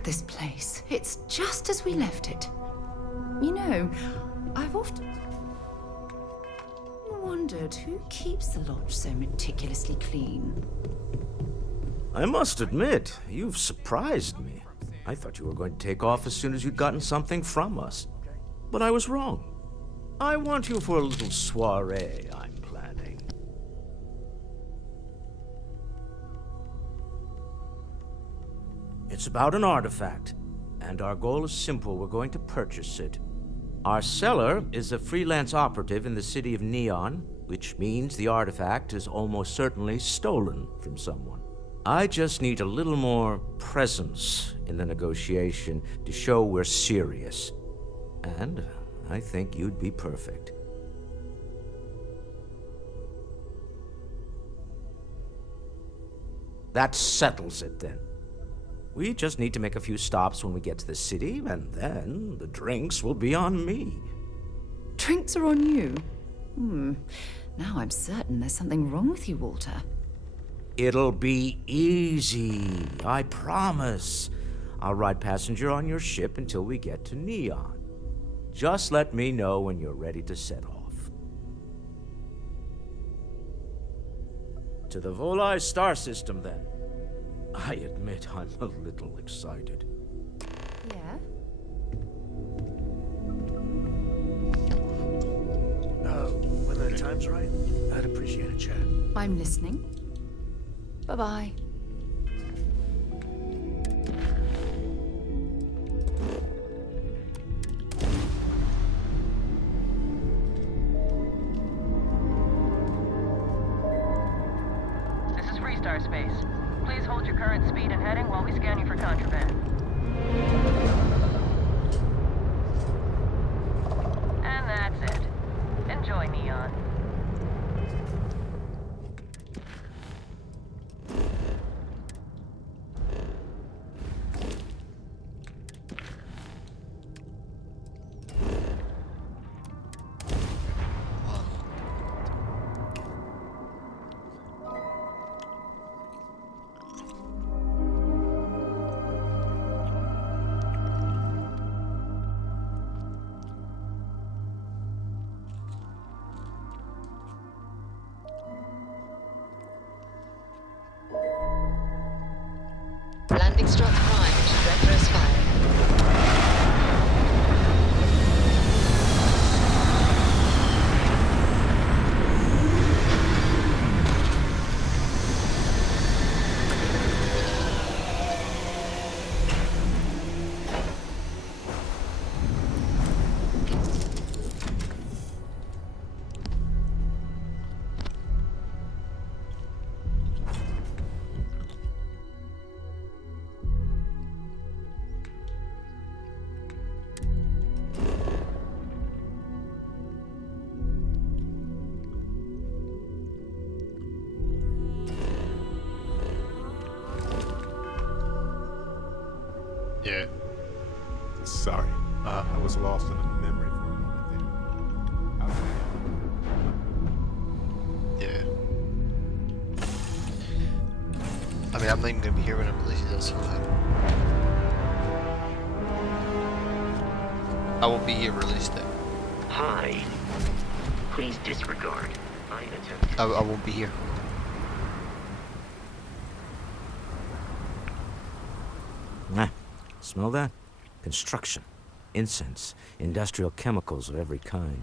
at this place. It's just as we left it. You know, I've often wondered who keeps the lodge so meticulously clean. I must admit, you've surprised me. I thought you were going to take off as soon as you'd gotten something from us. But I was wrong. I want you for a little soiree I'm planning. It's about an artifact, and our goal is simple. We're going to purchase it. Our seller is a freelance operative in the city of Neon, which means the artifact is almost certainly stolen from someone. I just need a little more presence in the negotiation to show we're serious. And I think you'd be perfect. That settles it then. We just need to make a few stops when we get to the city, and then the drinks will be on me. Drinks are on you? Now I'm certain there's something wrong with you, Walter. It'll be easy, I promise. I'll ride passenger on your ship until we get to Neon. Just let me know when you're ready to set off. To the Volai star system, then. I admit I'm a little excited. Yeah? When the time's right, I'd appreciate a chat. I'm listening. Bye-bye. This is Freestar Space. Please hold your current speed and heading while we scan you for contraband. And that's it. Enjoy, Neon. Landing struts primed. Retros fired. Yeah. Sorry, I was lost in a memory for a moment there. Yeah. I mean, I'm not even gonna be here when it releases, so I won't be here release day. Hi. Please disregard. I attempt. I won't be here. Smell that? Construction, incense, industrial chemicals of every kind.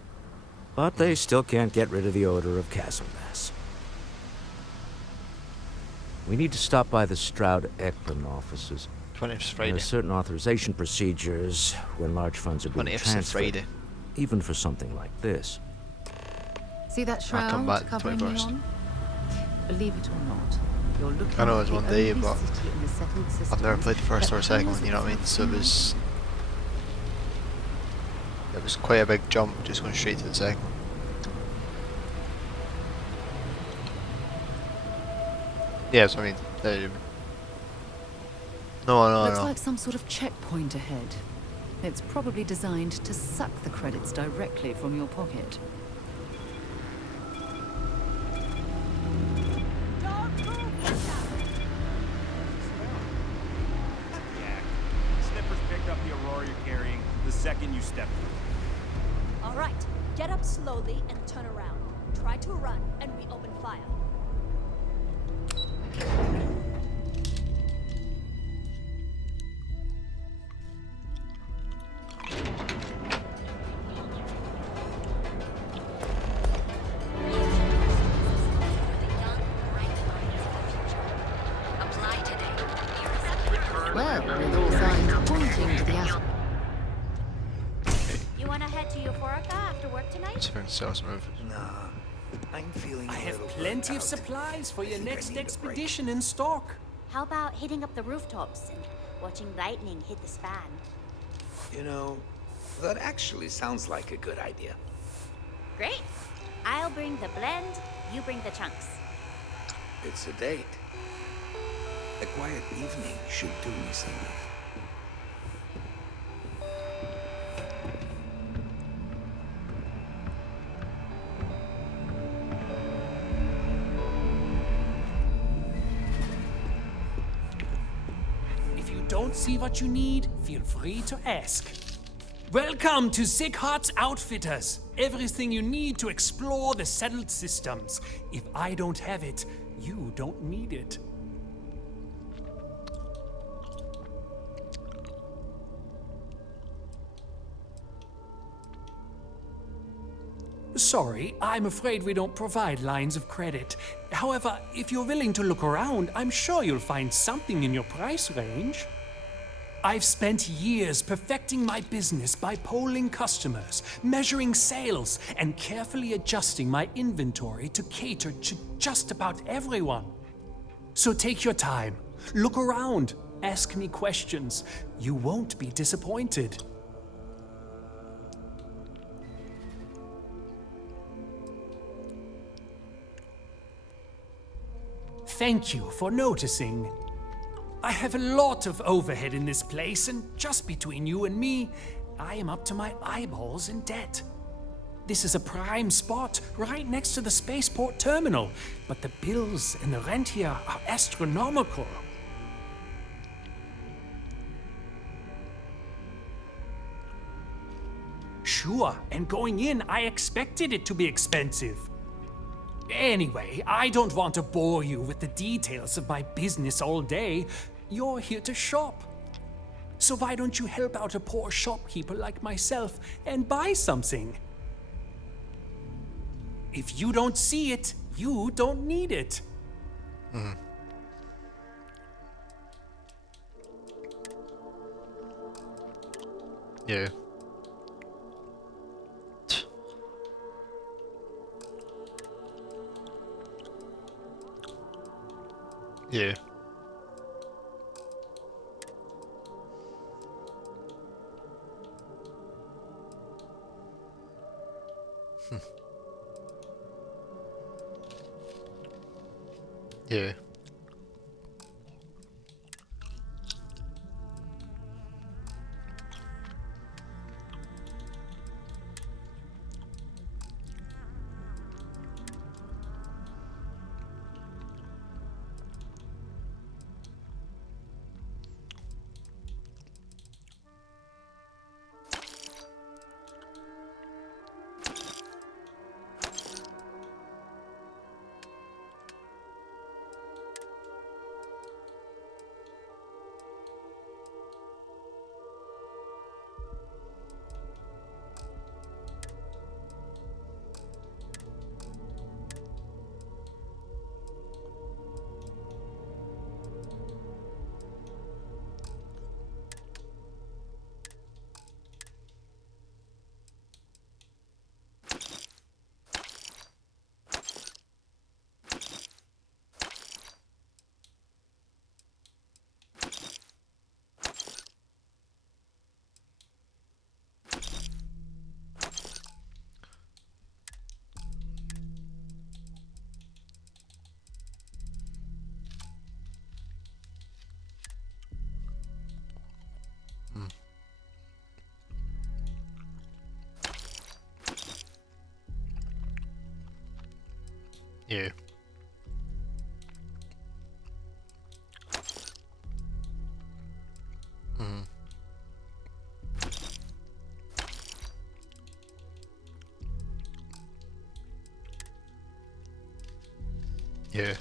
But they still can't get rid of the odor of chasm gas. We need to stop by the Stroud-Ekman offices. 20th There Friday. are certain authorization procedures when large funds are being 20th transferred, Friday. even for something like this. See that I'll come back shroud the covering 21st. Neon? Believe it or not, you're looking I know at it's the one day, only but city in the settled system I've never played the first that or second holds one, you know what I mean? itself So it was quite a big jump just going straight to the second one. Yeah, so I mean, no. Looks like some sort of checkpoint ahead. It's probably designed to suck the credits directly from your pocket. step. All right, get up slowly and turn around. Try to run, and we open fire. Well, with all signs pointing to the asphalt. You wanna head to Euphorica after work tonight? It's a very sales move. Nah, I'm feeling. I a have little plenty of burnt out. supplies for your think I next need a break. expedition in stock. How about hitting up the rooftops and watching lightning hit the span? You know, that actually sounds like a good idea. Great. I'll bring the blend, you bring the chunks. It's a date. A quiet evening should do me some good. If you don't see what you need, feel free to ask. Welcome to Sick Heart's Outfitters. Everything you need to explore the settled systems. If I don't have it, you don't need it. Sorry, I'm afraid we don't provide lines of credit. However, if you're willing to look around, I'm sure you'll find something in your price range. I've spent years perfecting my business by polling customers, measuring sales, and carefully adjusting my inventory to cater to just about everyone. So take your time, look around, ask me questions. You won't be disappointed. Thank you for noticing. I have a lot of overhead in this place, and just between you and me, I am up to my eyeballs in debt. This is a prime spot right next to the spaceport terminal, but the bills and the rent here are astronomical. Sure, and going in, I expected it to be expensive. Anyway, I don't want to bore you with the details of my business all day. You're here to shop. So why don't you help out a poor shopkeeper like myself and buy something? If you don't see it, you don't need it. Yeah. Yeah. Yeah. Yeah. Yeah.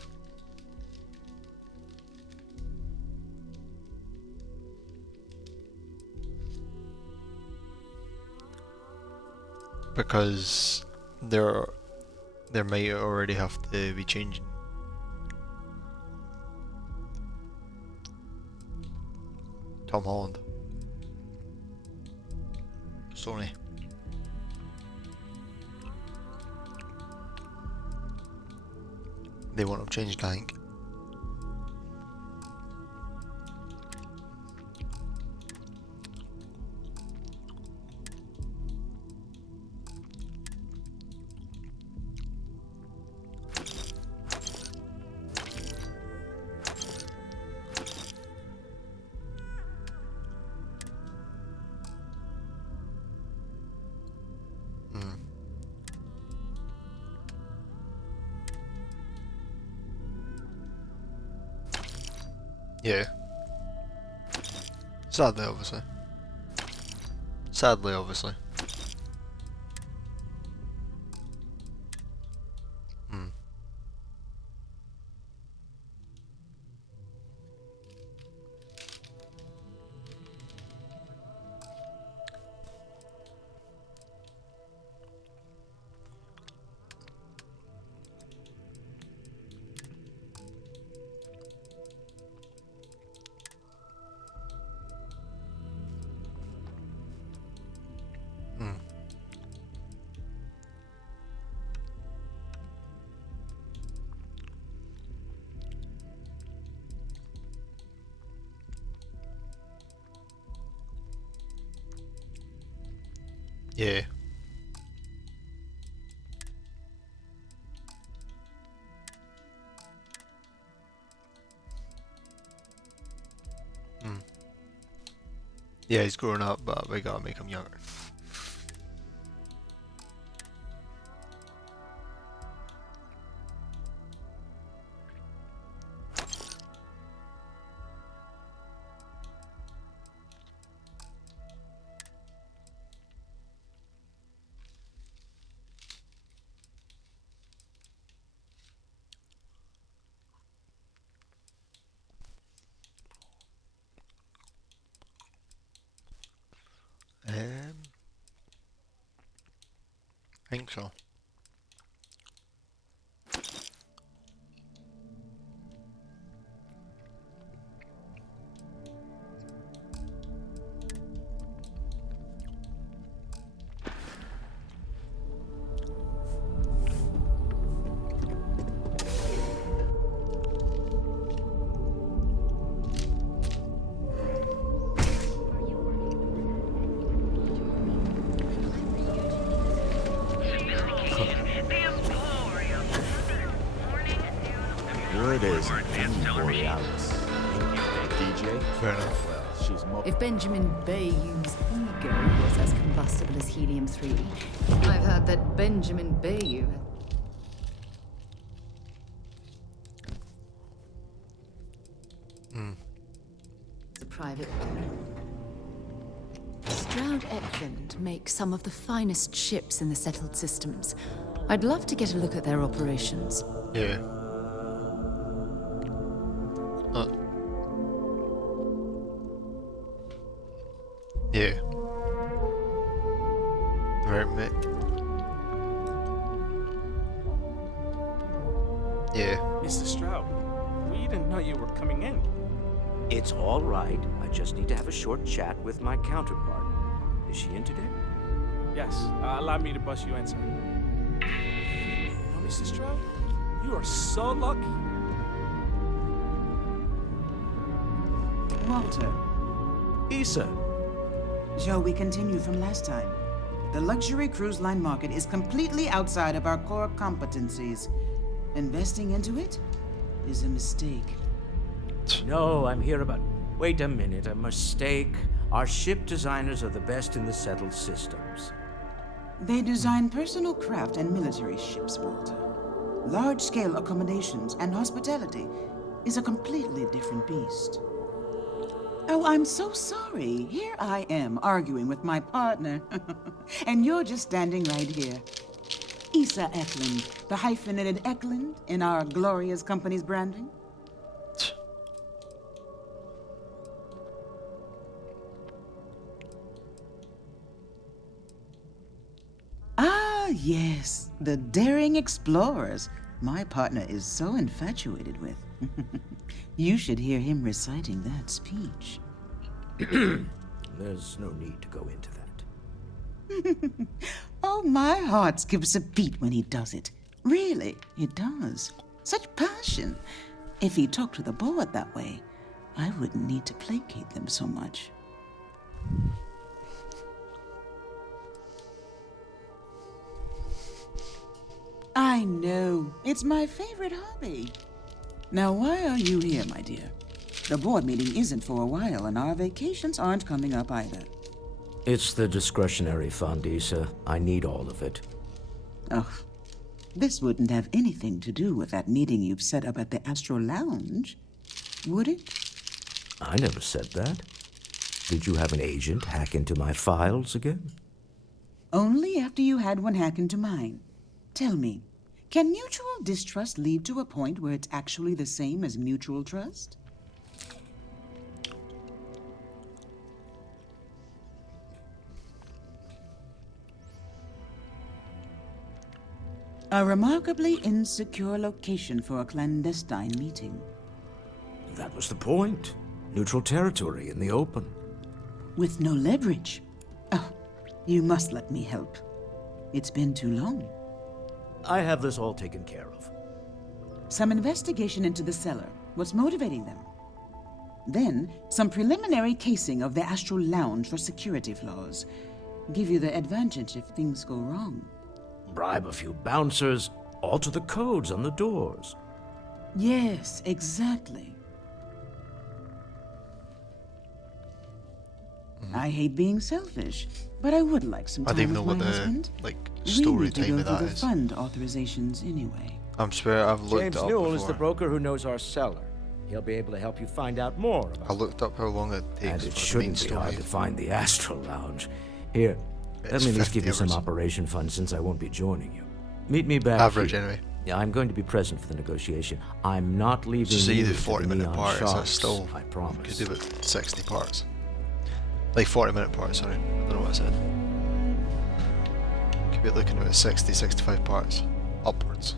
Because there may already have to be changing. Tom Holland. Sony. They won't have changed, I think. Yeah. Sadly, obviously. Sadly, obviously. Yeah. Yeah, he's growing up, but we gotta make him younger. I think so. Here it is, Borealis. DJ? Fair enough. Well, she's more... If Benjamin Bayou's ego was as combustible as helium-3, I've heard that Benjamin Bayou... ...is a private... Stroud Eklund makes some of the finest ships in the settled systems. I'd love to get a look at their operations. Yeah. Yeah. Right, mate. Yeah. Mr. Stroud, we didn't know you were coming in. It's all right. I just need to have a short chat with my counterpart. Is she in today? Yes, allow me to bust you in, sir. You know, Mr. Stroud, you are so lucky. Walter. Issa. Shall we continue from last time? The luxury cruise line market is completely outside of our core competencies. Investing into it is a mistake. No, I'm here about... Wait a minute, a mistake. Our ship designers are the best in the settled systems. They design personal craft and military ships, Walter. Large-scale accommodations and hospitality is a completely different beast. Oh, I'm so sorry. Here I am arguing with my partner. And you're just standing right here. Issa Eklund, the hyphenated Eklund in our glorious company's branding? Ah, yes, the daring explorers my partner is so infatuated with. You should hear him reciting that speech. There's no need to go into that. Oh, my heart skips a beat when he does it. Really, it does. Such passion. If he talked to the board that way, I wouldn't need to placate them so much. I know. It's my favorite hobby. Now, why are you here, my dear? The board meeting isn't for a while, and our vacations aren't coming up either. It's the discretionary fund, Issa. I need all of it. Oh, this wouldn't have anything to do with that meeting you've set up at the Astro Lounge, would it? I never said that. Did you have an agent hack into my files again? Only after you had one hack into mine. Tell me, can mutual distrust lead to a point where it's actually the same as mutual trust? A remarkably insecure location for a clandestine meeting. That was the point. Neutral territory in the open. With no leverage. Oh, you must let me help. It's been too long. I have this all taken care of. Some investigation into the cellar. What's motivating them? Then, some preliminary casing of the Astral Lounge for security flaws. Give you the advantage if things go wrong. Bribe a few bouncers, alter the codes on the doors. Yes, exactly. I hate being selfish, but I would like some time I don't even know with what my the husband. story We need to time go of that through the is. fund authorizations anyway. I'm swear I've looked James it up Newell before. is the broker who knows our cellar. He'll be able to help you find out more about I looked up how long it takes And it for the main shouldn't be story. hard to find the Astral Lounge. Here, let It's me at least give 50 you some hours. operation funds since I won't be joining you. Meet me back Average, here. anyway. Yeah, I'm going to be present for the negotiation. I'm not leaving So say you you do to the 40-minute neon parts, sharks, that's still... I promise. Could do about 60 parts. Like 40-minute parts, sorry. I don't know what I said. Could be looking at 60, 65 parts. Upwards.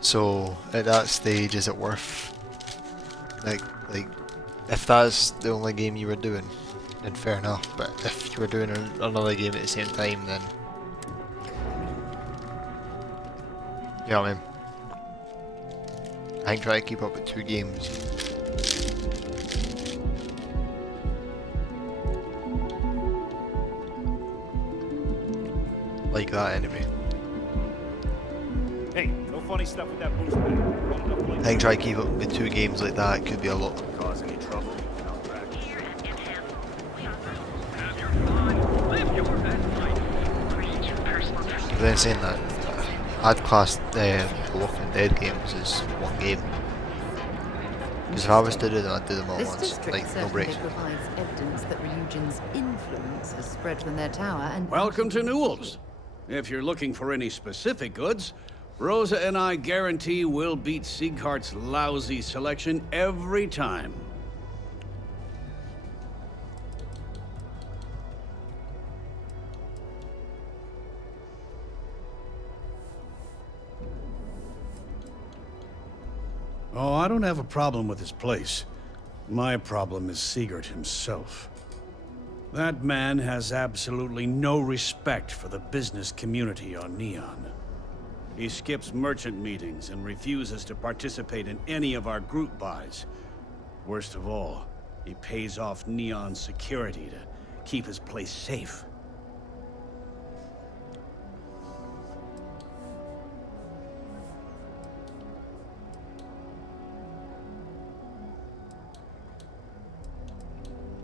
So, at that stage, is it worth... Like, if that's the only game you were doing, then fair enough. But if you were doing another game at the same time, then... You know what I mean? I think try to keep up with 2 games. Like that anyway. Hey, no funny stuff with that boost bag. I think try to keep up with 2 games like that could be a lot. Cause any trouble. But then saying that, I'd class the Walking Dead games as one game. Because if I was to do them, I'd do them all This once, district like no certainly breaks. provides evidence that Ryujin's influence has spread from their tower and... Welcome to Newell's. If you're looking for any specific goods, Rosa and I guarantee we'll beat Sieghart's lousy selection every time. Oh, I don't have a problem with his place. My problem is Siegert himself. That man has absolutely no respect for the business community on Neon. He skips merchant meetings and refuses to participate in any of our group buys. Worst of all, he pays off Neon security to keep his place safe.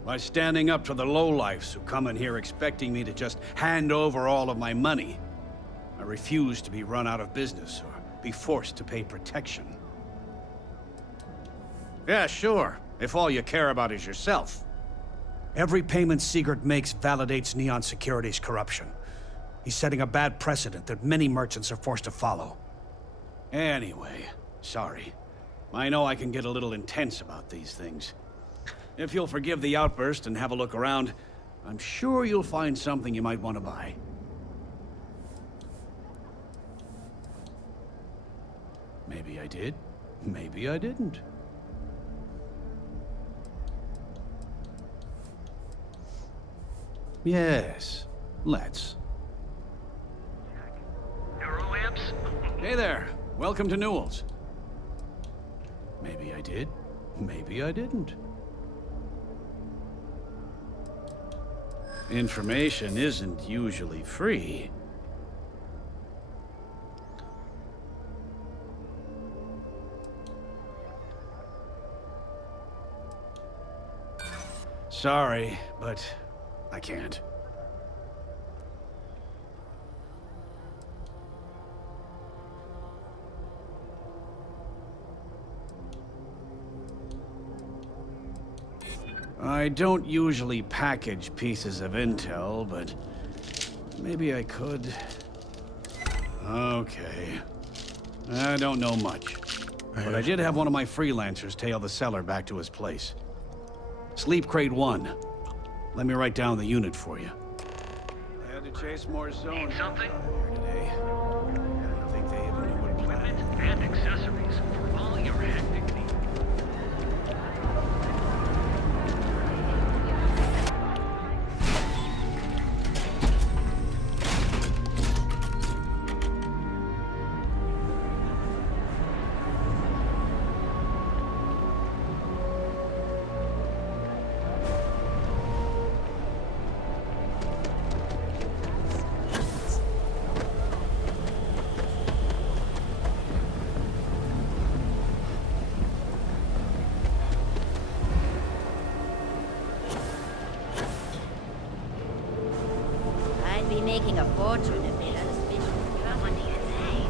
By standing up to the lowlifes who come in here expecting me to just hand over all of my money. I refuse to be run out of business or be forced to pay protection. Yeah, sure, if all you care about is yourself. Every payment Siegert makes validates Neon Security's corruption. He's setting a bad precedent that many merchants are forced to follow. Anyway, sorry. I know I can get a little intense about these things. If you'll forgive the outburst and have a look around, I'm sure you'll find something you might want to buy. Maybe I did. Maybe I didn't. Yes, let's. Neuroamps? Hey there. Welcome to Newell's. Maybe I did. Maybe I didn't. Information isn't usually free. Sorry, but I can't. I don't usually package pieces of intel, but maybe I could. Okay. I don't know much, but I did have one of my freelancers tail the seller back to his place. Sleep Crate 1. Let me write down the unit for you. I had to chase more zones something? today. I don't think they even knew what planet. And accessories for all your hectic needs. I'd be making a fortune if they let us fish. What do you say?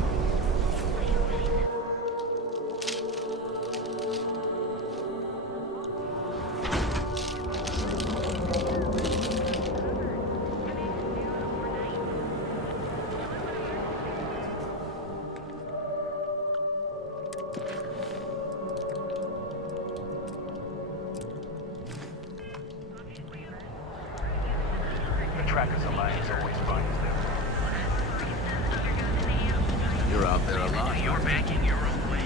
The Trackers Alliance always finds them. You're out there alone. You're backing your own way.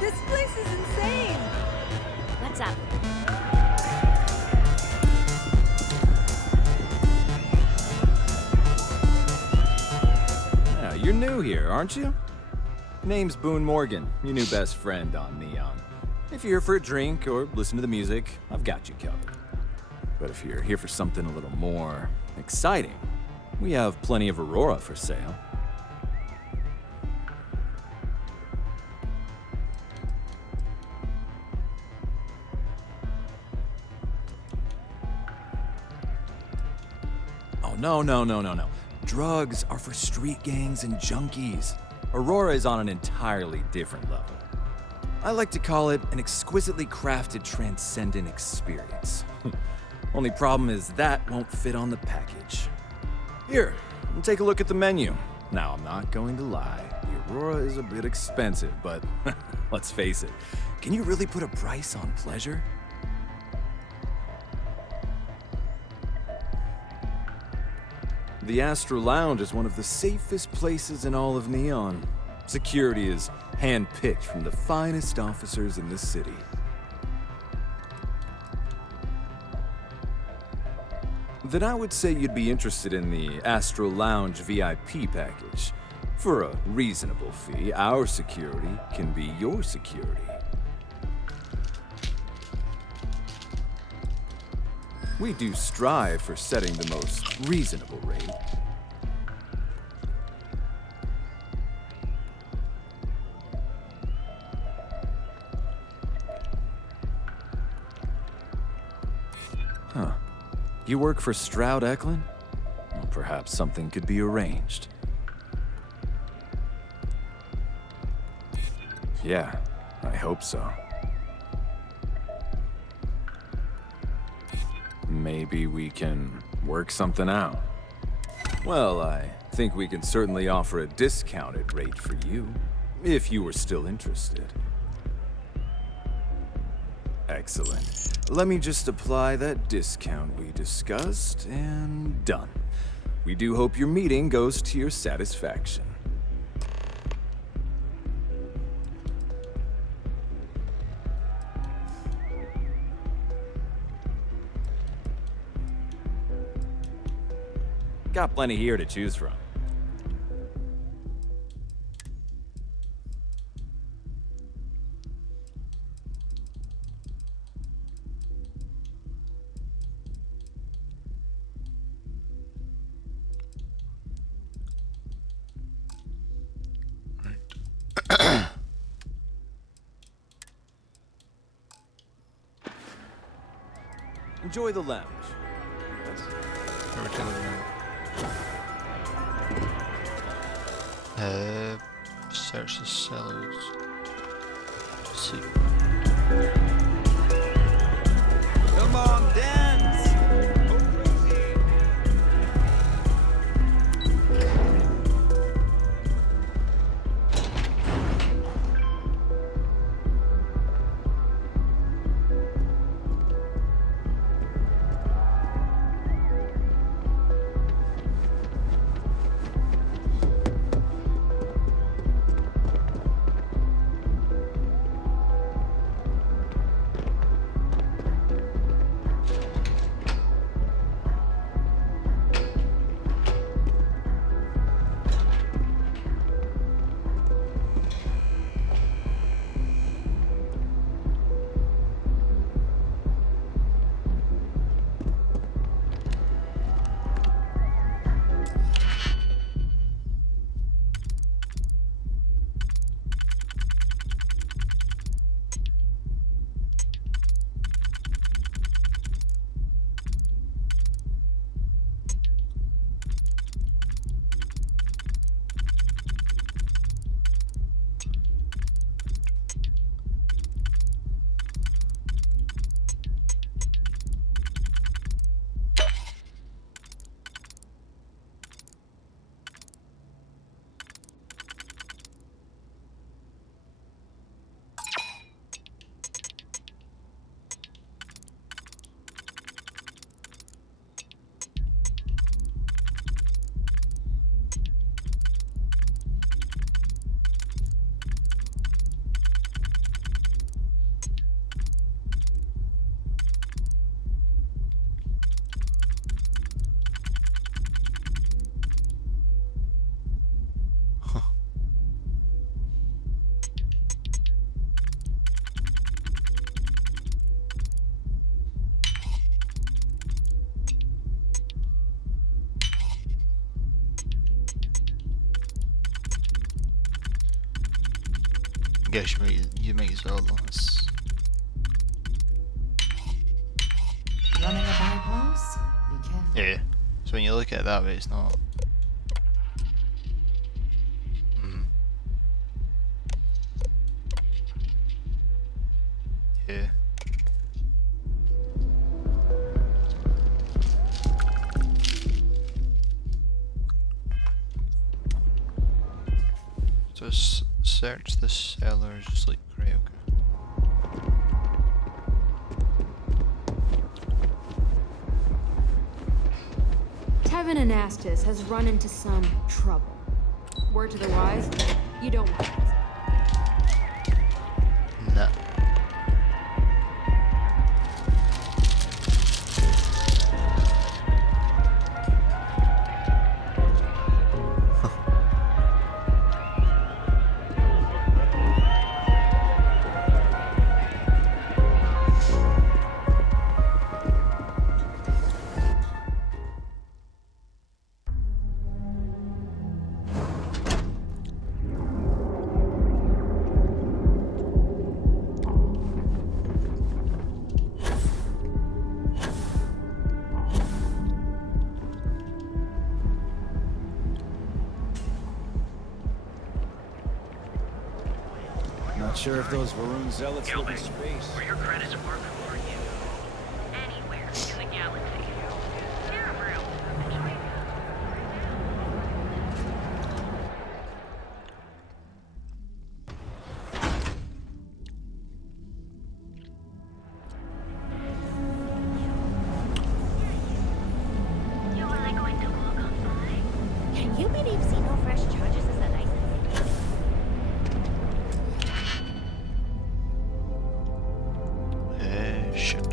This place is insane! What's up? Yeah, you're new here, aren't you? Name's Boone Morgan, your new best friend on Neon. If you're here for a drink or listen to the music, I've got you covered. But if you're here for something a little more exciting, we have plenty of Aurora for sale. Oh, no. Drugs are for street gangs and junkies. Aurora is on an entirely different level. I like to call it an exquisitely crafted, transcendent experience. Only problem is that won't fit on the package. Here, take a look at the menu. Now, I'm not going to lie, the Aurora is a bit expensive, but let's face it, can you really put a price on pleasure? The Astro Lounge is one of the safest places in all of Neon. Security is hand-picked from the finest officers in the city. Then I would say you'd be interested in the Astro Lounge VIP package. For a reasonable fee, our security can be your security. We do strive for setting the most reasonable rate. Huh. You work for Stroud Eklund? Well, perhaps something could be arranged. Yeah, I hope so. Maybe we can work something out. Well, I think we can certainly offer a discounted rate for you, if you were still interested. Excellent. Let me just apply that discount we discussed, and done. We do hope your meeting goes to your satisfaction. Got plenty here to choose from. Enjoy the lounge. Yes? Search the cellars. See. Come on, dance! Guess you might as well. Let's... Running a bypass? Be careful. Yeah. So when you look at it that way, it's not. Yeah. Just search the cellars, just like great. Okay. Tevin Anastas has run into some trouble. Word to the wise, you don't want it. Nah. sure if those Varun zealots live in Gilbert, space. where your credits are working for you. Anywhere in the galaxy. They're real. Can you believe Xeno Fresh charges us a license? Shit.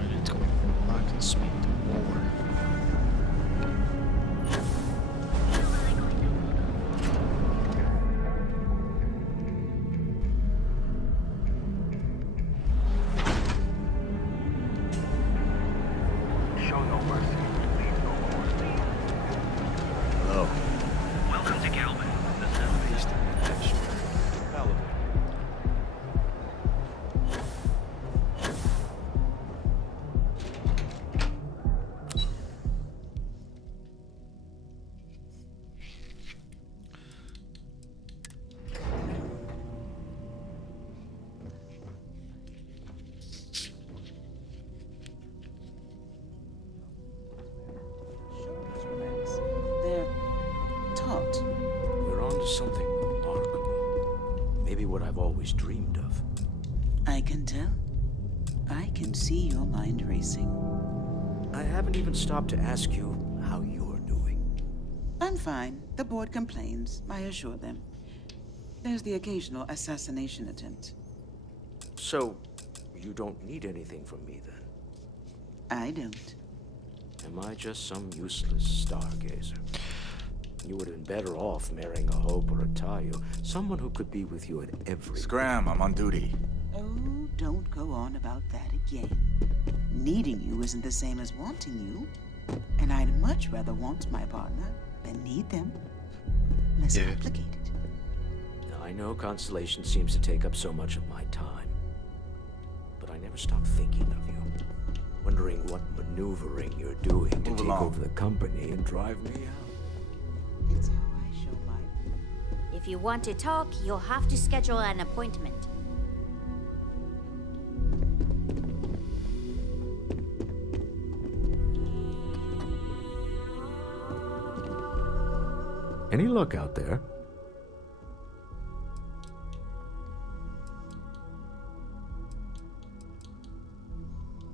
I need to go back and speak more. Show no mercy. Leave no mercy. Hello. Welcome to Calvin, the southeast Malibu. They're taut. We're on to something remarkable. Maybe what I've always dreamed of. I can tell. I can see your mind racing. I haven't even stopped to ask you how you're doing. I'm fine. The board complains. I assure them. There's the occasional assassination attempt. So, you don't need anything from me then? I don't. Am I just some useless stargazer? You would have been better off marrying a Hope or a Tayo, someone who could be with you at every... Scram, I'm on duty. Oh, don't go on about that again. Needing you isn't the same as wanting you. And I'd much rather want my partner than need them. Less complicated. Now, I know Constellation seems to take up so much of my time. But I never stop thinking of you. Wondering what maneuvering you're doing to Move take along. over the company and drive me out. It's how I show my... If you want to talk, you'll have to schedule an appointment. Any luck out there?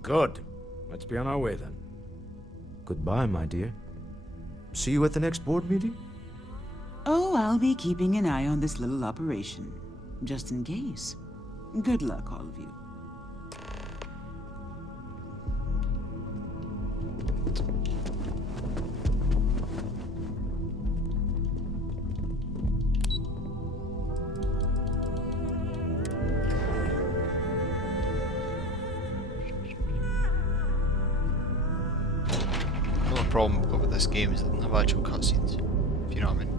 Good. Let's be on our way then. Goodbye, my dear. See you at the next board meeting? Oh, I'll be keeping an eye on this little operation. Just in case. Good luck, all of you. The only problem I've got with this game is it doesn't have actual cutscenes. If you know what I mean.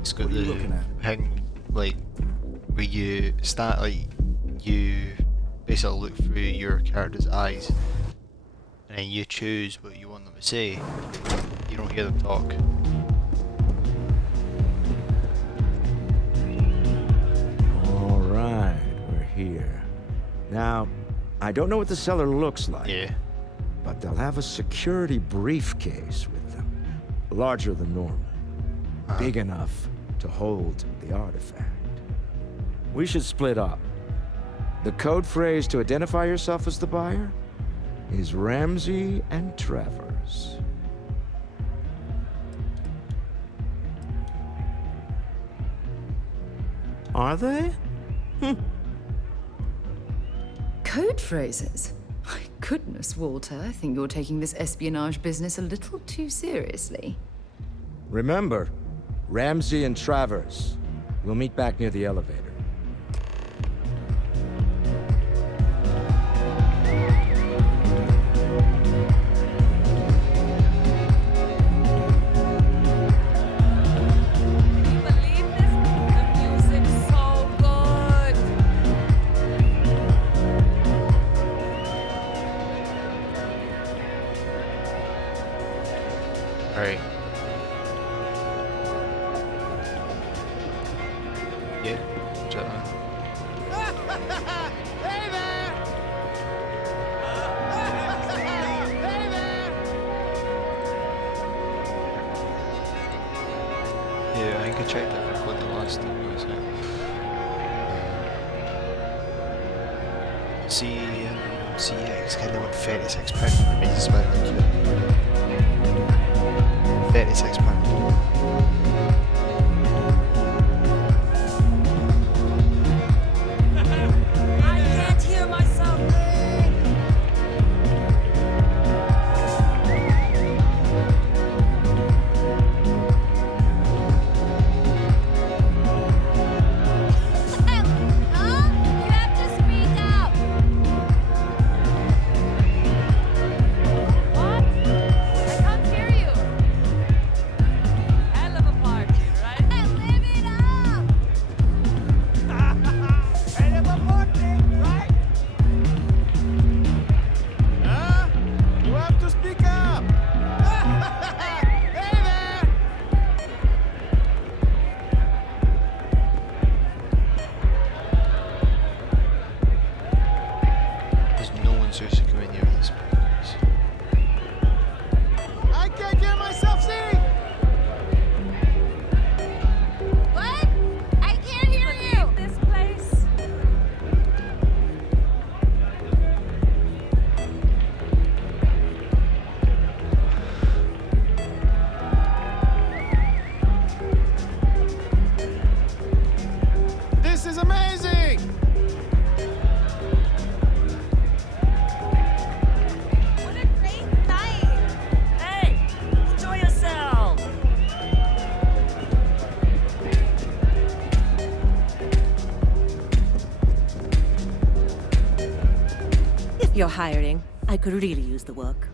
It's got What are you the looking at? hang like where you start like you basically look through your character's eyes, and then you choose what you want them to say. You don't hear them talk. All right, we're here. Now, I don't know what the cellar looks like. Yeah. But they'll have a security briefcase with them, larger than normal, big enough to hold the artifact. We should split up. The code phrase to identify yourself as the buyer is Ramsey and Travers. Are they? Code phrases? My goodness, Walter, I think you're taking this espionage business a little too seriously. Remember, Ramsey and Travers. We'll meet back near the elevator. Right. Yeah, check that. Hey there! Hey there! Yeah, I think I checked it what the last thing was. CX, kind of went £36 for me to spend on you. £36. I can't hear myself. You have to speak up. What? I can't hear you. Hell of a party, right? Live it up. Hell of a party, right? You have to speak up. Hey there. There's no one supposed to come in here with this place. I can't hear myself sing. What? I can't hear you. This place. This is amazing. What a great night. Hey, enjoy yourself. If you're hiring, I could really use the work.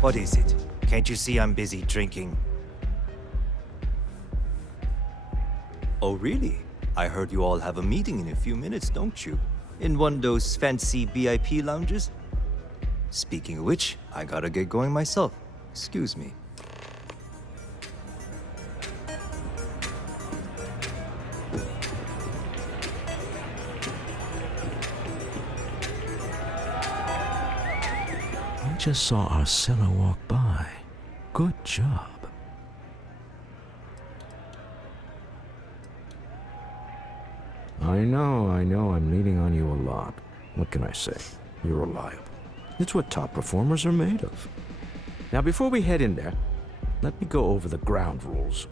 What is it? Can't you see I'm busy drinking? Oh, really? I heard you all have a meeting in a few minutes, don't you? In one of those fancy VIP lounges? Speaking of which, I gotta get going myself. Excuse me. We just saw our cellar walk by. Good job. I know, I'm leaning on you a lot. What can I say? You're reliable. It's what top performers are made of. Now, before we head in there, let me go over the ground rules.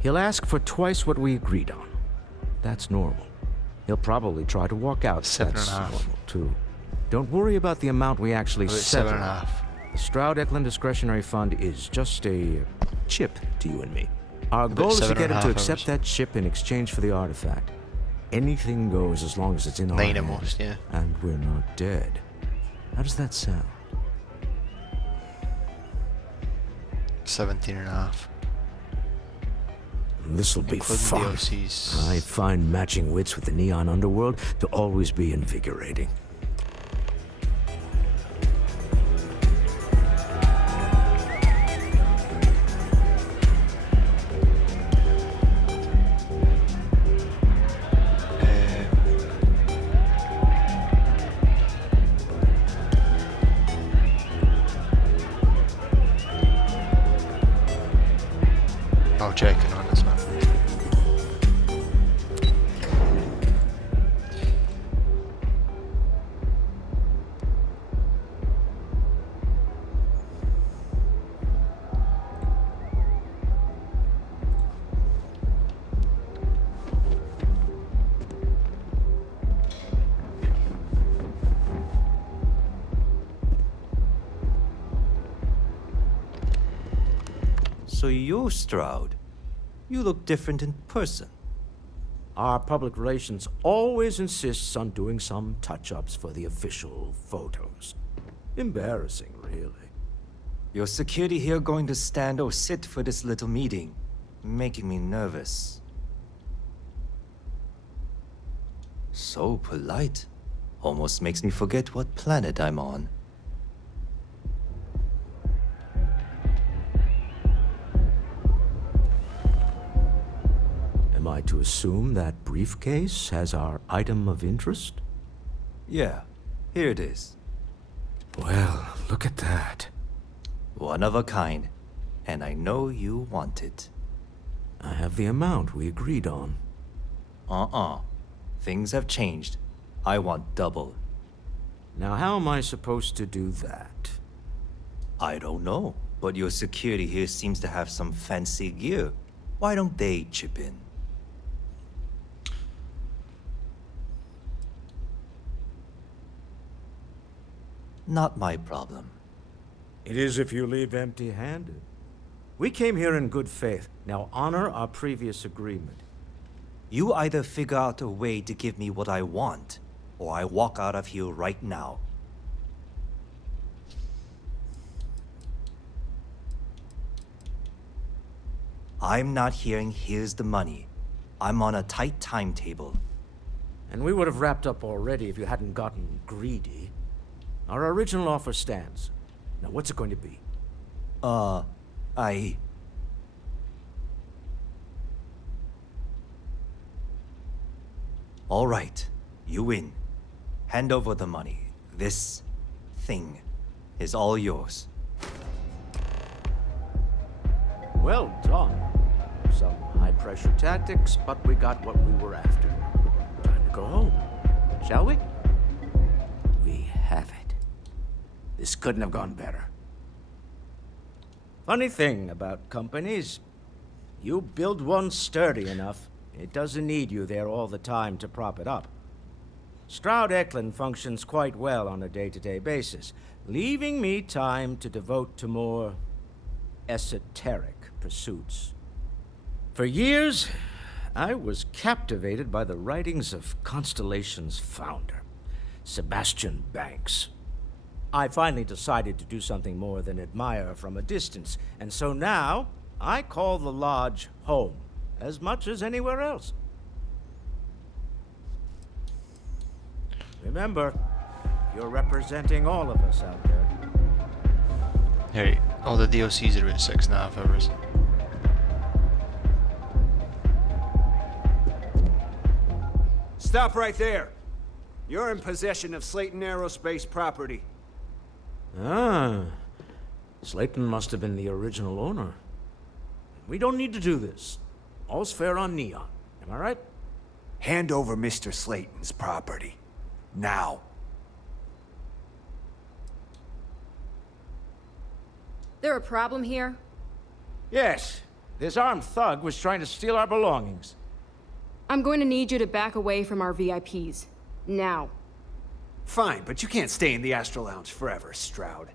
He'll ask for twice what we agreed on. That's normal. He'll probably try to walk out. That's 7.5. normal, too. Don't worry about the amount we actually About settle. 7.5. The Stroud-Eklund Discretionary Fund is just a chip to you and me. Our About goal is to get him 7.5 to accept hours. that chip in exchange for the artifact. Anything goes as long as it's in our 9 at hands, most, yeah. and we're not dead. How does that sound? 17.5. This'll be Including fun. DLCs. I find matching wits with the neon underworld to always be invigorating. I'll check in on this one. So you're Stroud. You look different in person. Our public relations always insists on doing some touch-ups for the official photos. Embarrassing, really. Your security here going to stand or sit for this little meeting, making me nervous. So polite. Almost makes me forget what planet I'm on. Am I to assume that briefcase has our item of interest? Yeah, here it is. Well, look at that. One of a kind, and I know you want it. I have the amount we agreed on. Things have changed. I want double. Now, how am I supposed to do that? I don't know, but your security here seems to have some fancy gear. Why don't they chip in? Not my problem. It is if you leave empty-handed. We came here in good faith. Now honor our previous agreement. You either figure out a way to give me what I want, or I walk out of here right now. I'm not hearing here's the money. I'm on a tight timetable. And we would have wrapped up already if you hadn't gotten greedy. Our original offer stands. Now what's it going to be? All right, you win. Hand over the money. This thing is all yours. Well done. Some high-pressure tactics, but we got what we were after. Time to go home, shall we? We have it. This couldn't have gone better. Funny thing about companies, you build one sturdy enough, it doesn't need you there all the time to prop it up. Stroud Eklund functions quite well on a day-to-day basis, leaving me time to devote to more esoteric pursuits. For years, I was captivated by the writings of Constellation's founder, Sebastian Banks. I finally decided to do something more than admire from a distance, and so now I call the lodge home as much as anywhere else. Remember, you're representing all of us out there. Hey, all the DLCs are about 6.5 hours. Stop right there. You're in possession of Slayton Aerospace property. Ah, Slayton must have been the original owner. We don't need to do this. All's fair on Neon, am I right? Hand over Mr. Slayton's property. Now. There a problem here? Yes. This armed thug was trying to steal our belongings. I'm going to need you to back away from our VIPs. Now. Fine, but you can't stay in the Astro Lounge forever, Stroud.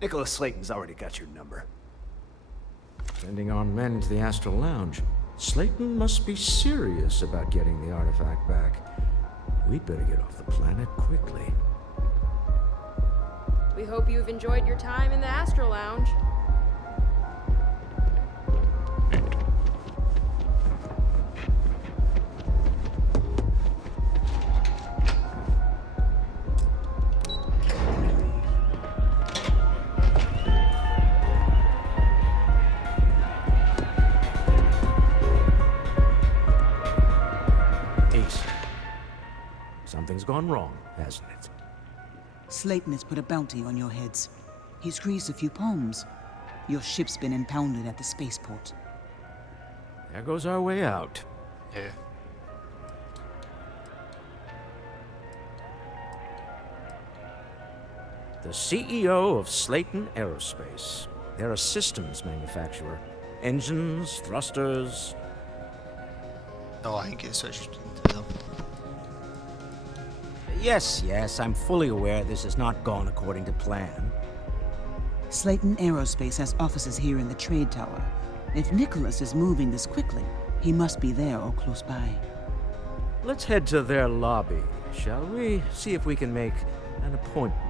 Nicholas Slayton's already got your number. Sending armed men into the Astral Lounge. Slayton must be serious about getting the artifact back. We'd better get off the planet quickly. We hope you've enjoyed your time in the Astro Lounge. Something's gone wrong, hasn't it? Slayton has put a bounty on your heads. He's squeezed a few palms. Your ship's been impounded at the spaceport. There goes our way out. Yeah. The CEO of Slayton Aerospace. They're a systems manufacturer. Engines, thrusters. No, I think it's switched to them. Yes, I'm fully aware this has not gone according to plan. Slayton Aerospace has offices here in the trade tower. If Nicholas is moving this quickly, he must be there or close by. Let's head to their lobby, shall we? See if we can make an appointment.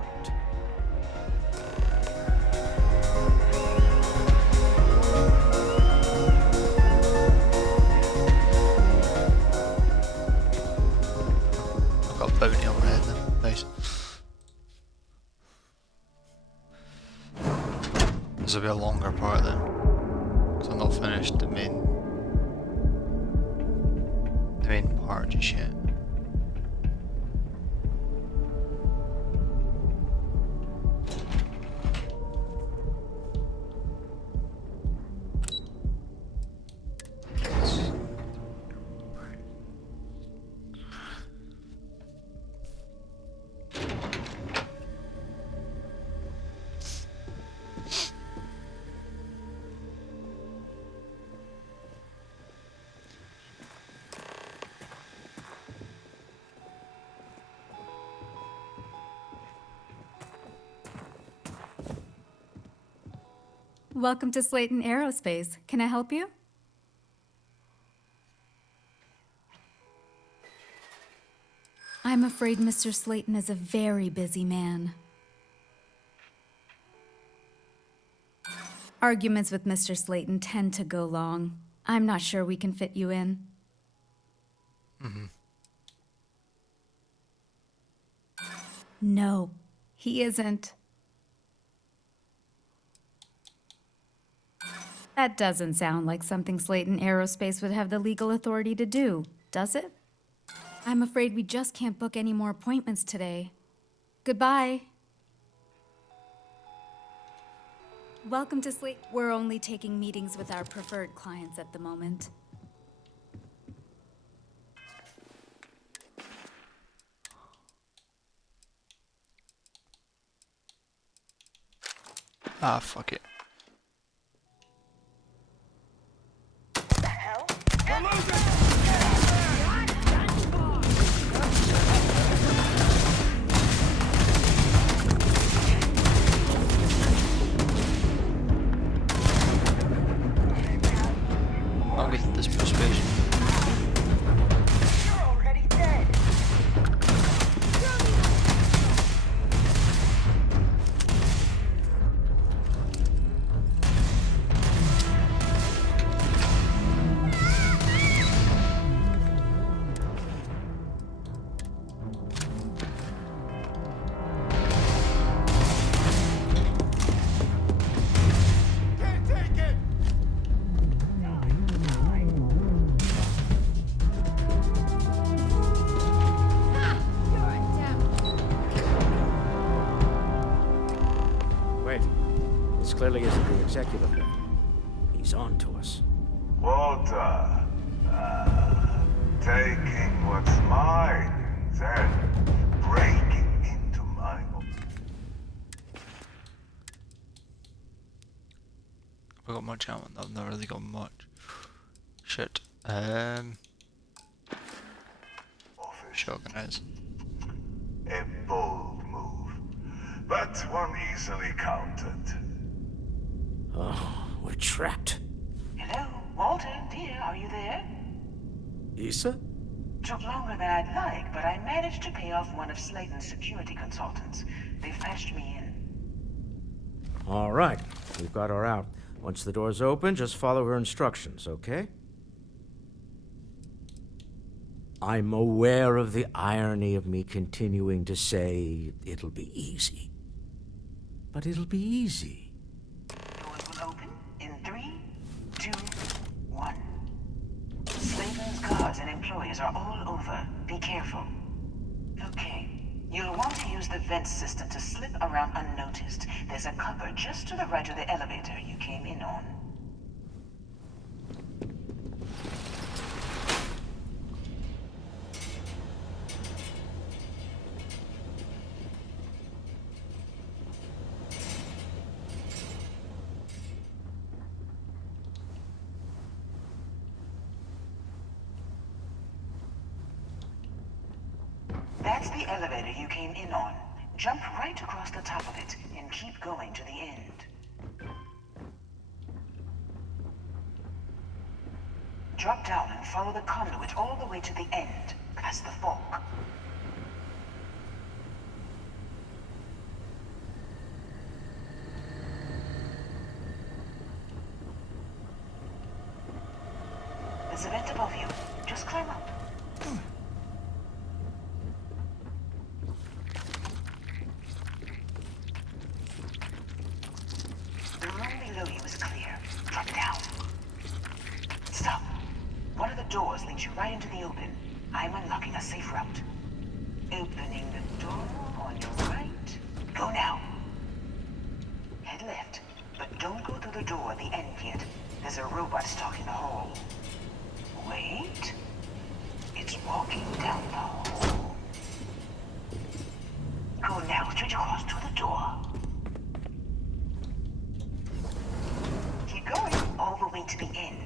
I've got a bounty on my head then. Nice. This will be a longer part then, because I'm not finished the main part just yet. Welcome to Slayton Aerospace. Can I help you? I'm afraid Mr. Slayton is a very busy man. Arguments with Mr. Slayton tend to go long. I'm not sure we can fit you in. No, he isn't. That doesn't sound like something Slayton Aerospace would have the legal authority to do, does it? I'm afraid we just can't book any more appointments today. Goodbye. Welcome to Slayton. We're only taking meetings with our preferred clients at the moment. Ah, fuck it. I'll get this space. You're already dead. Wait, this clearly isn't the executive level. He's on to us. Walter, taking what's mine, then breaking into my home. I've got much ammo. I've not really got much. Shit. Shotgun is. A bold move, but one easily countered. Oh, we're trapped. Hello, Walter, dear, are you there? Issa? Took longer than I'd like, but I managed to pay off one of Slayton's security consultants. They've patched me in. All right, we've got her out. Once the door's open, just follow her instructions, okay? I'm aware of the irony of me continuing to say it'll be easy. But it'll be easy. Doors will open in 3, 2, 1. Slayton's guards and employees are all over. Be careful. Okay. You'll want to use the vent system to slip around unnoticed. There's a cupboard just to the right of the elevator you came in on. That's the elevator you came in on. Jump right across the top of it and keep going to the end. Drop down and follow the conduit all the way to the end, past the fog. There's a vent above you. Just climb up. The room below you is clear. Drop down. Stop. One of the doors leads you right into the open. I'm unlocking a safe route. Opening the door on your right. Go now. Head left, but don't go through the door at the end yet. There's a robot stalking the hall. Wait. It's walking down the hall. Go now, straight across to the door. Keep going all the way to the end.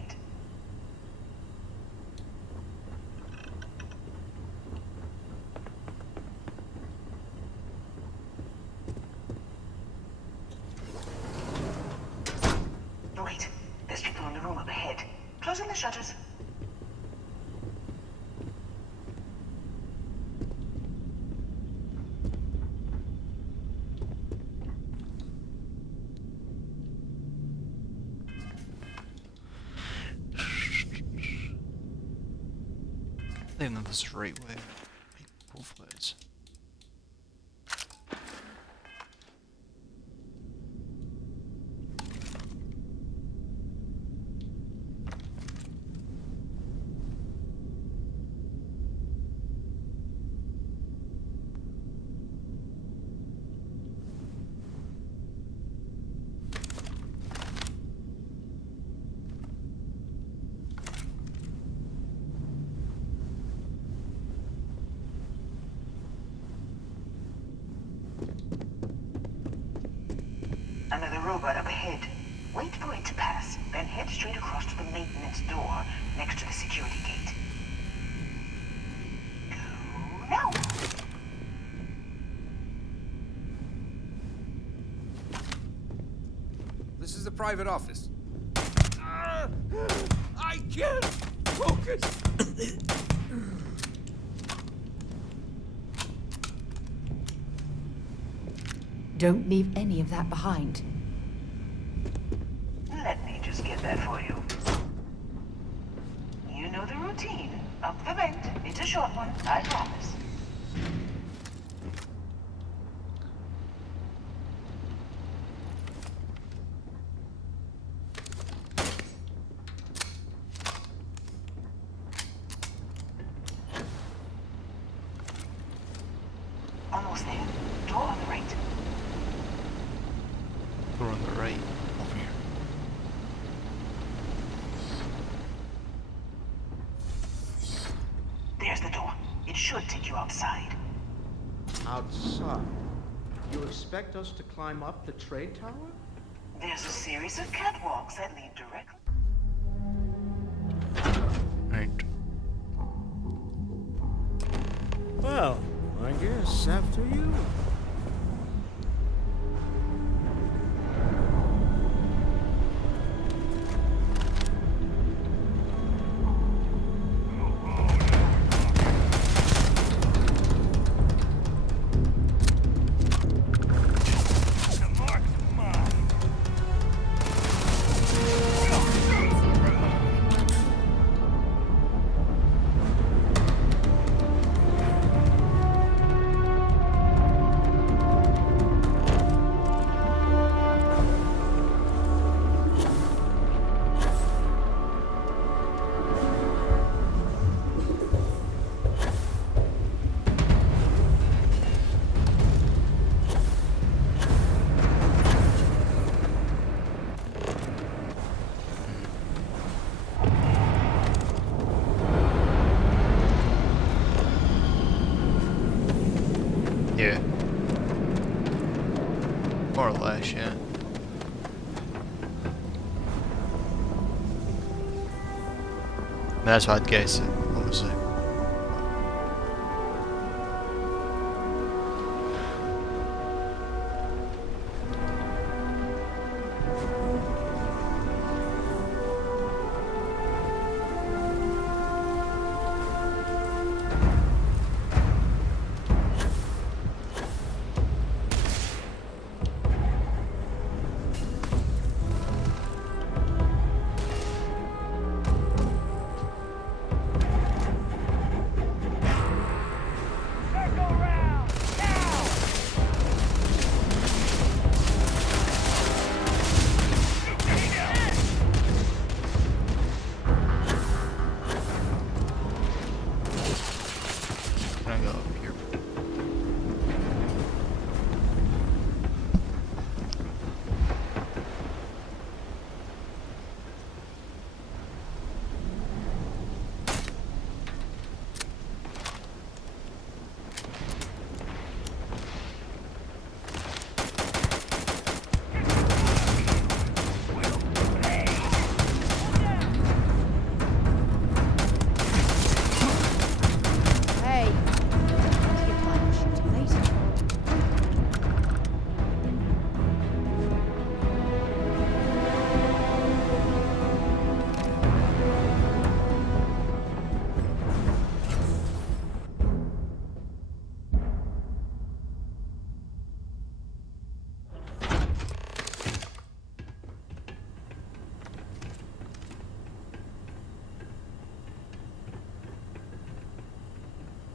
Wait, there's people in the room up ahead. Closing the shutters. I think this is the right way. Both ways. Another robot up ahead. Wait for it to pass, then head straight across to the maintenance door next to the security gate. Go now! This is the private office. I can't focus! Don't leave any of that behind. Let me just get that for you. You know the routine. Up the vent. It's a short one, I promise. Almost there. Door on the right. Door on the right. Over here. There's the door. It should take you outside. Outside? You expect us to climb up the trade tower? There's a series of catwalks that lead directly. Right. Well, I guess after you. That's what I'd guess, obviously.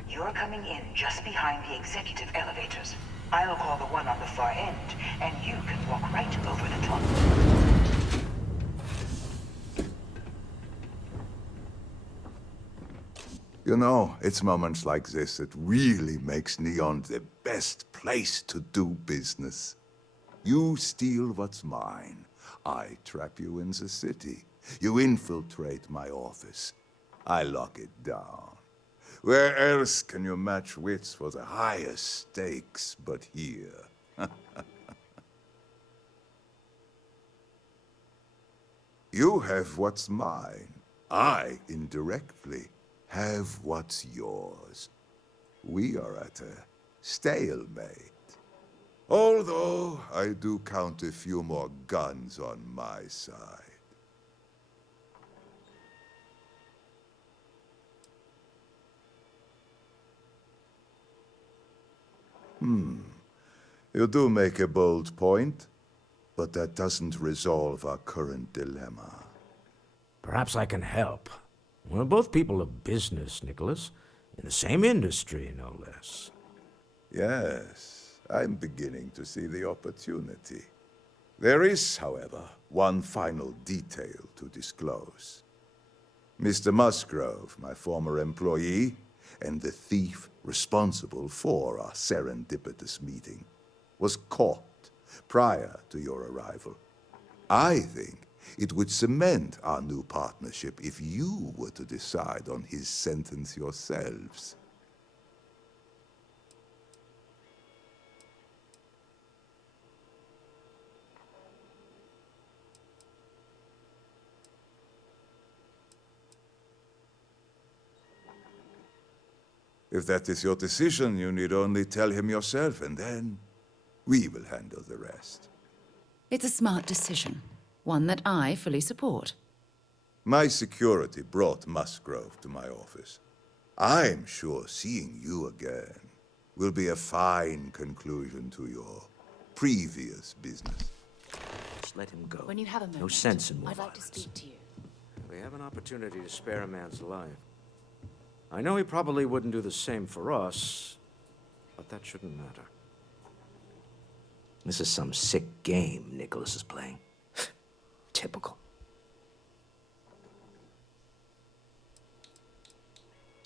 You're coming in just behind the executive elevators. I'll call the one on the far end, and you can walk right over the top. You know, it's moments like this that really makes Neon the best place to do business. You steal what's mine. I trap you in the city. You infiltrate my office. I lock it down. Where else can you match wits for the highest stakes but here? You have what's mine. I, indirectly, have what's yours. We are at a stalemate. Although I do count a few more guns on my side. You do make a bold point, but that doesn't resolve our current dilemma. Perhaps I can help. We're both people of business, Nicholas. In the same industry, no less. Yes, I'm beginning to see the opportunity. There is, however, one final detail to disclose. Mr. Musgrove, my former employee, and the thief responsible for our serendipitous meeting, was caught prior to your arrival. I think it would cement our new partnership if you were to decide on his sentence yourselves. If that is your decision, you need only tell him yourself, and then we will handle the rest. It's a smart decision, one that I fully support. My security brought Musgrove to my office. I'm sure seeing you again will be a fine conclusion to your previous business. Just let him go. When you have a moment, No sense in more I'd like to violence. speak to you. We have an opportunity to spare a man's life. I know he probably wouldn't do the same for us, but that shouldn't matter. This is some sick game Nicholas is playing. Typical.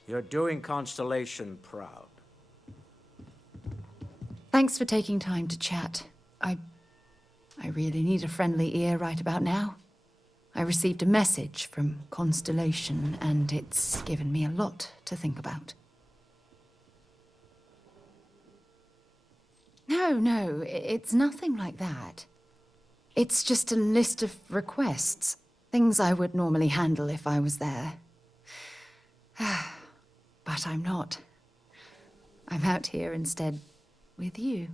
You're doing Constellation proud. Thanks for taking time to chat. I really need a friendly ear right about now. I received a message from Constellation, and it's given me a lot to think about. No, it's nothing like that. It's just a list of requests, things I would normally handle if I was there. But I'm not. I'm out here instead with you.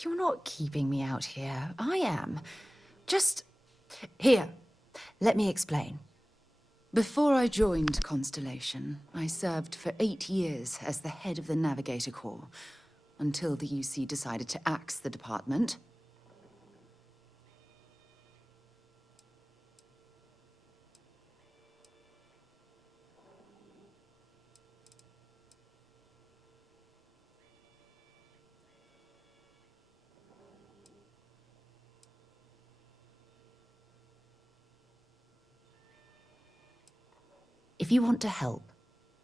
You're not keeping me out here. I am. Just... Here, let me explain. Before I joined Constellation, I served for 8 years as the head of the Navigator Corps, until the UC decided to axe the department. If you want to help,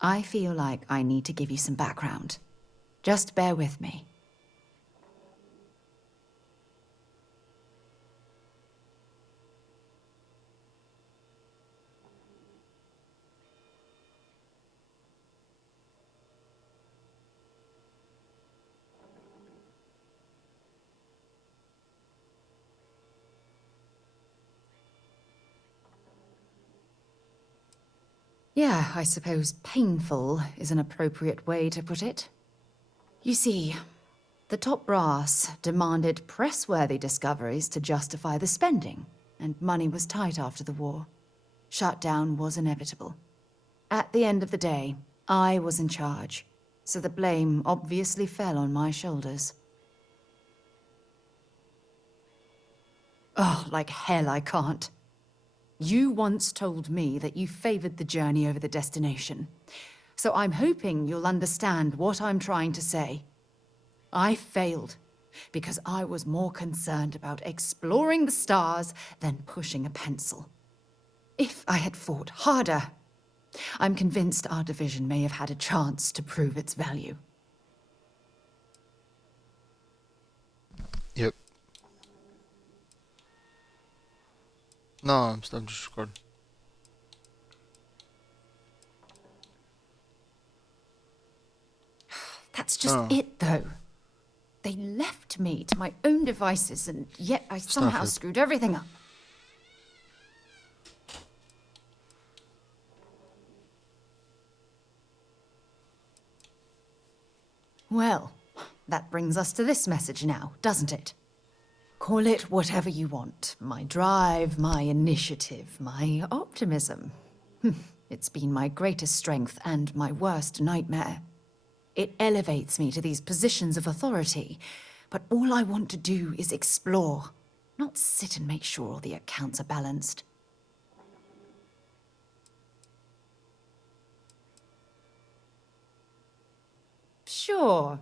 I feel like I need to give you some background. Just bear with me. Yeah, I suppose painful is an appropriate way to put it. You see, the top brass demanded press-worthy discoveries to justify the spending, and money was tight after the war. Shutdown was inevitable. At the end of the day, I was in charge, so the blame obviously fell on my shoulders. Oh, like hell I can't. You once told me that you favored the journey over the destination. So I'm hoping you'll understand what I'm trying to say. I failed because I was more concerned about exploring the stars than pushing a pencil. If I had fought harder, I'm convinced our division may have had a chance to prove its value. Yep. No, I'm just recording. That's just it, though. They left me to my own devices, and yet I somehow Starfield. screwed everything up. Well, that brings us to this message now, doesn't it? Call it whatever you want. My drive, my initiative, my optimism. It's been my greatest strength and my worst nightmare. It elevates me to these positions of authority, but all I want to do is explore, not sit and make sure all the accounts are balanced. Sure,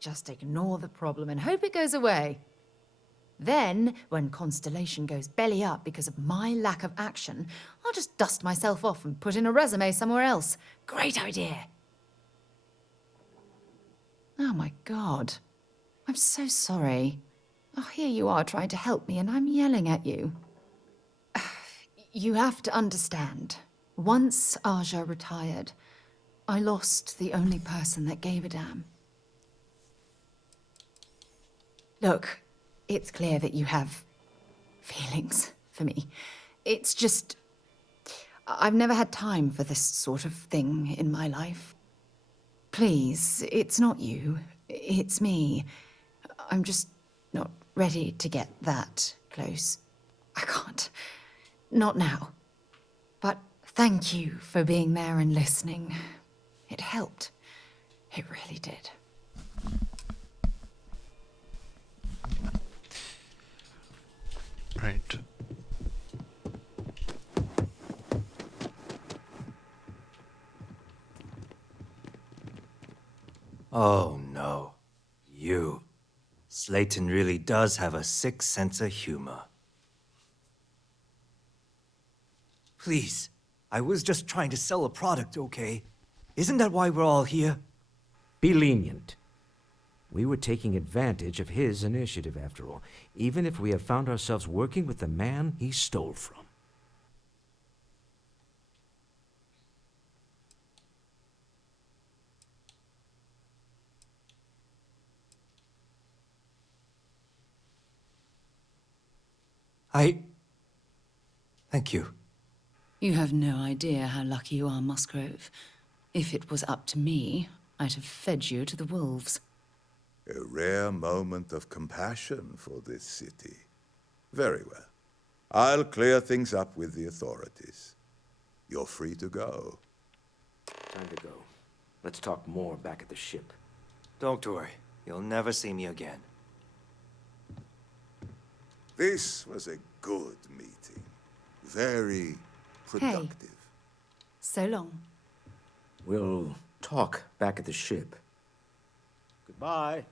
just ignore the problem and hope it goes away. Then, when Constellation goes belly up because of my lack of action, I'll just dust myself off and put in a resume somewhere else. Great idea. Oh my god. I'm so sorry. Oh, here you are trying to help me and I'm yelling at you. You have to understand. Once Aja retired, I lost the only person that gave a damn. Look, it's clear that you have feelings for me. It's just... I've never had time for this sort of thing in my life. Please, it's not you. It's me. I'm just not ready to get that close. I can't. Not now. But thank you for being there and listening. It helped. It really did. Right. Oh no. You. Slayton really does have a sick sense of humor. Please, I was just trying to sell a product, okay? Isn't that why we're all here? Be lenient. We were taking advantage of his initiative, after all, even if we have found ourselves working with the man he stole from. Thank you. You have no idea how lucky you are, Musgrove. If it was up to me, I'd have fed you to the wolves. A rare moment of compassion for this city. Very well. I'll clear things up with the authorities. You're free to go. Time to go. Let's talk more back at the ship. Don't worry. You'll never see me again. This was a good meeting. Very productive. So long. We'll talk back at the ship. Goodbye.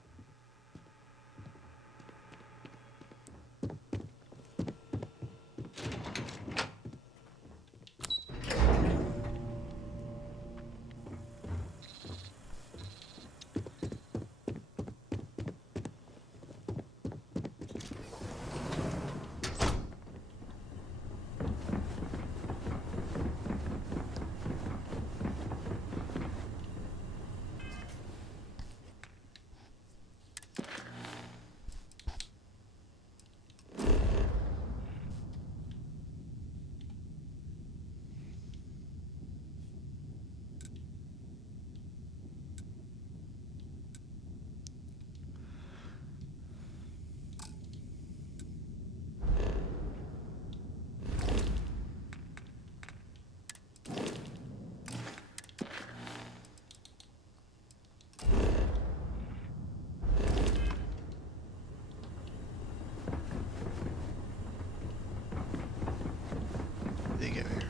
They get here.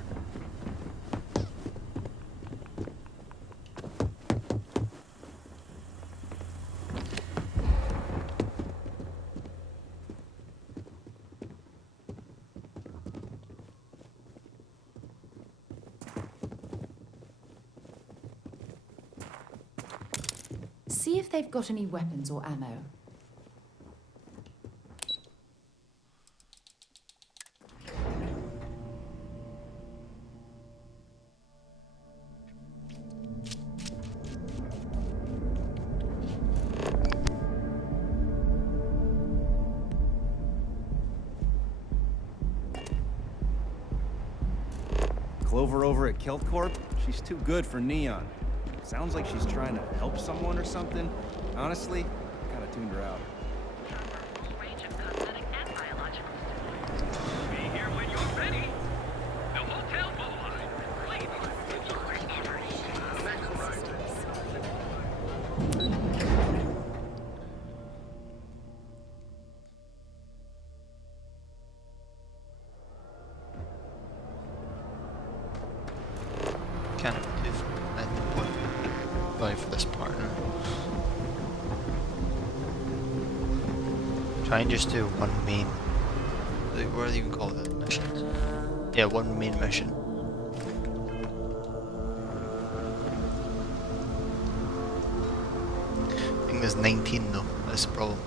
See if they've got any weapons or ammo. Clover over at Keltcorp? She's too good for Neon. Sounds like she's trying to help someone or something. Honestly, kind of tuned her out. Be here when you're ready. The Hotel Boulevard. Kind of different at the point. Going for this partner. Try and just do one main. What do you even call it? Missions? Yeah, one main mission. I think there's 19 though. That's the problem.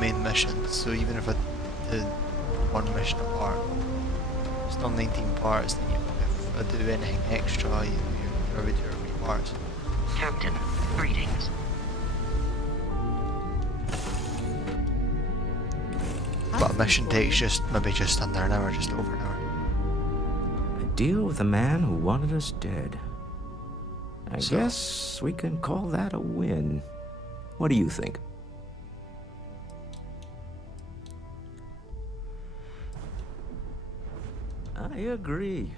Main missions. So even if I did one mission apart, still 19 parts. Then if I do anything extra, you're every 2 or 3 parts. Captain, greetings. But a mission takes maybe just under an hour, just over an hour. A deal with a man who wanted us dead. I guess we can call that a win. What do you think? I agree.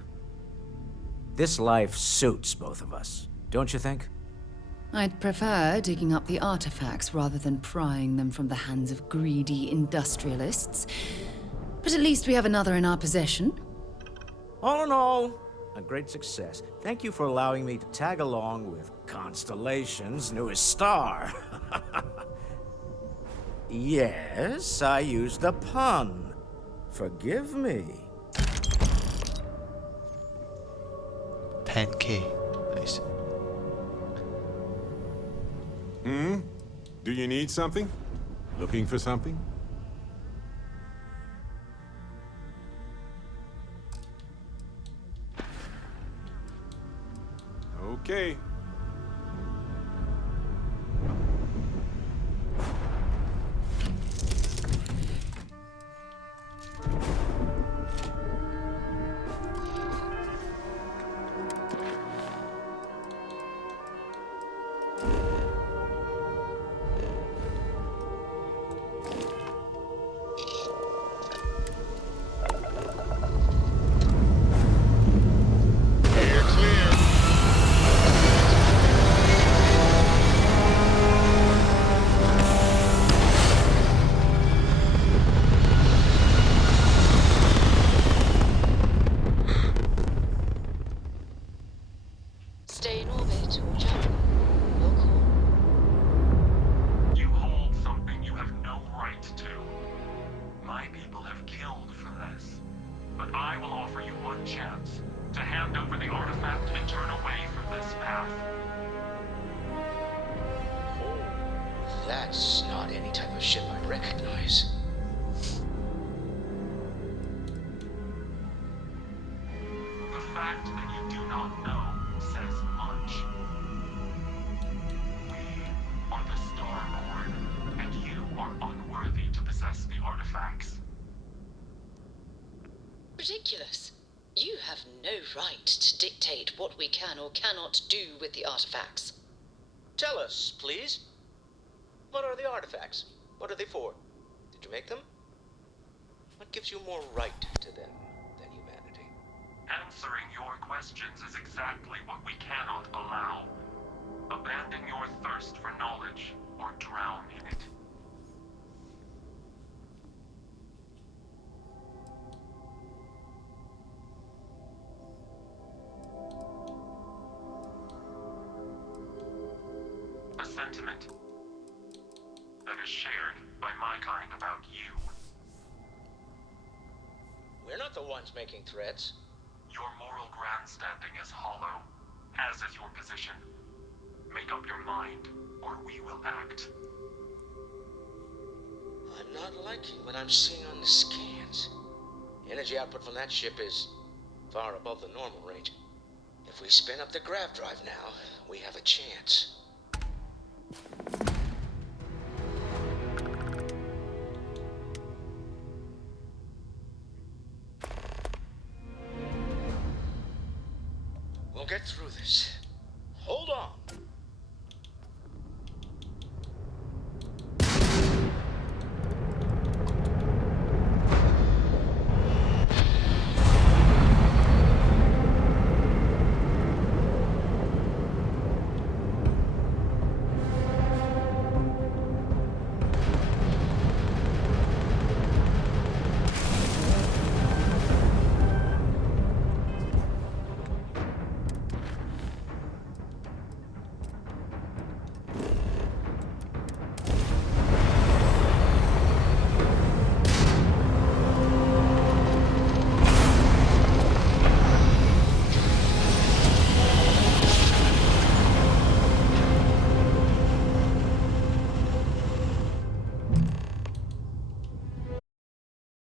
This life suits both of us, don't you think? I'd prefer digging up the artifacts rather than prying them from the hands of greedy industrialists. But at least we have another in our possession. All in all, a great success. Thank you for allowing me to tag along with Constellation's newest star. Yes, I used a pun. Forgive me. 10K. Nice. Do you need something? Looking for something? Okay. emphatically turn away from this path. Oh, that's not any type of ship I recognize. The fact that you do not know says much. We are the Starborn, and you are unworthy to possess the artifacts. Ridiculous. You have no right to dictate what we can or cannot do with the artifacts. Tell us, please. What are the artifacts? What are they for? Did you make them? What gives you more right to them than humanity? Answering your questions is exactly what we cannot allow. Abandon your thirst for knowledge, or drown in it. A sentiment that is shared by my kind about you. We're not the ones making threats. Your moral grandstanding is hollow, as is your position. Make up your mind, or we will act. I'm not liking what I'm seeing on the scans. Energy output from that ship is far above the normal range. If we spin up the grav drive now, we have a chance. We'll get through this. Hold on.